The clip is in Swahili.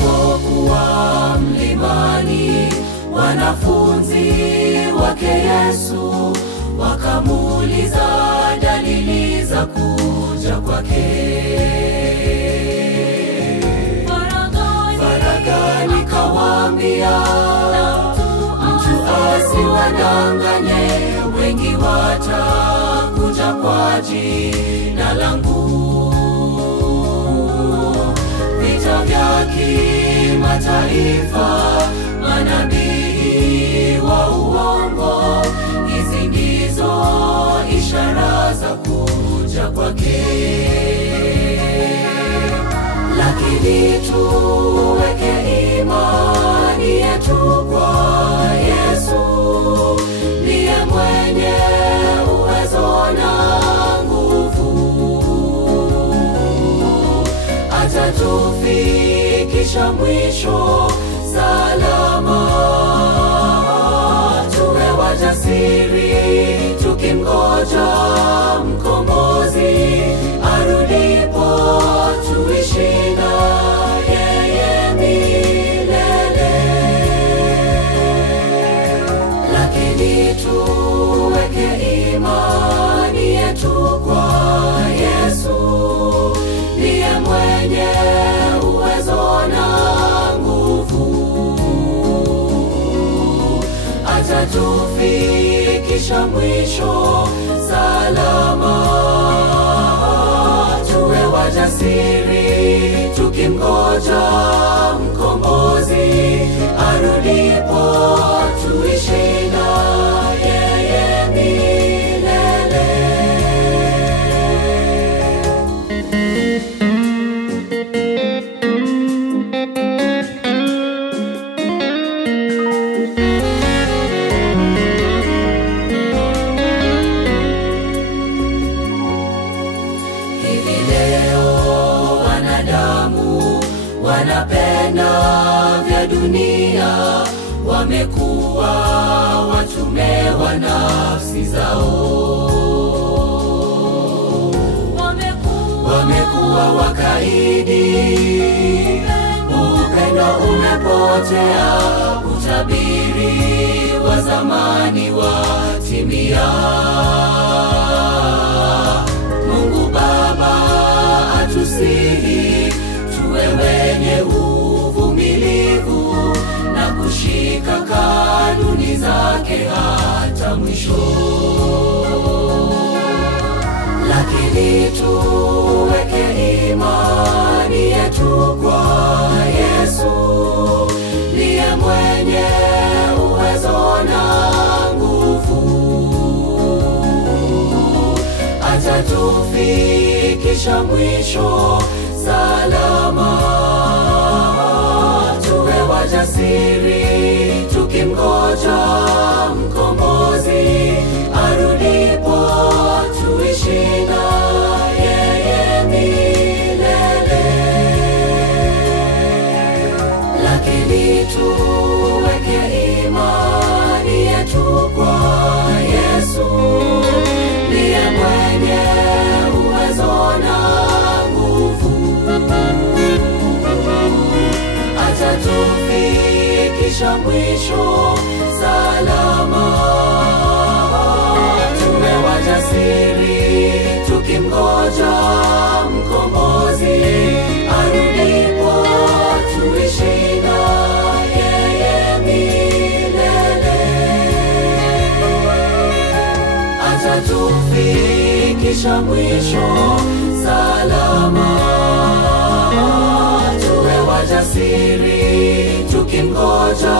Walipokuwa mlimani, wanafunzi wake Yesu wakamuuliza dalili za kuja kwake. Faragani kawaambia, mtu asiwadanganye, wengi watakuja kwa jina langu. Vita vya kimataifa, manabii wa uongo, hizi ndizo ishara za kuja kwake. Lakini tuweke imani yetu kwa Yesu, ndiye mwenye uwezo na nguvu. Atatufikisha mwisho salama. Tuwe wajasiri tukimgoja mkombozi arudipo, tuishi na yeye milele. Lakini tuweke imani yetu kwa Yesu, ndiye mwenye uwezo na nguvu. Atatufikisha mwisho salama. Tuwe wajasiri tukimgoja mkombozi arudipo, tuishi na yeye milele. Hivi leo wanadamu wanapenda vya dunia, wamekuwa watume wa nafsi zao. Wamekuwa wakaidi, upendo umepotea, utabiri wa zamani watimia. Mungu Baba atusihi tuwe wenye uvumilivu na kushika kanuni zake hata mwisho. Lakini tuweke imani yetu kwa Yesu, ndiye mwenye uwezo na nguvu. Atatufikisha mwisho salama. Tuwe wajasiri tukimgoja mkombozi arudipo, tuishi na yeye milele. Lakini tuweke imani yetu kwa Yesu, ndiye mwenye uwezo na nguvu. Atatufikisha mwisho salama. Tuwe wajasiri tukimgoja mkombozi arudipo, tuishi na yeye milele. Atatufikisha mwisho salama. Tuwe wajasiri tukimgoja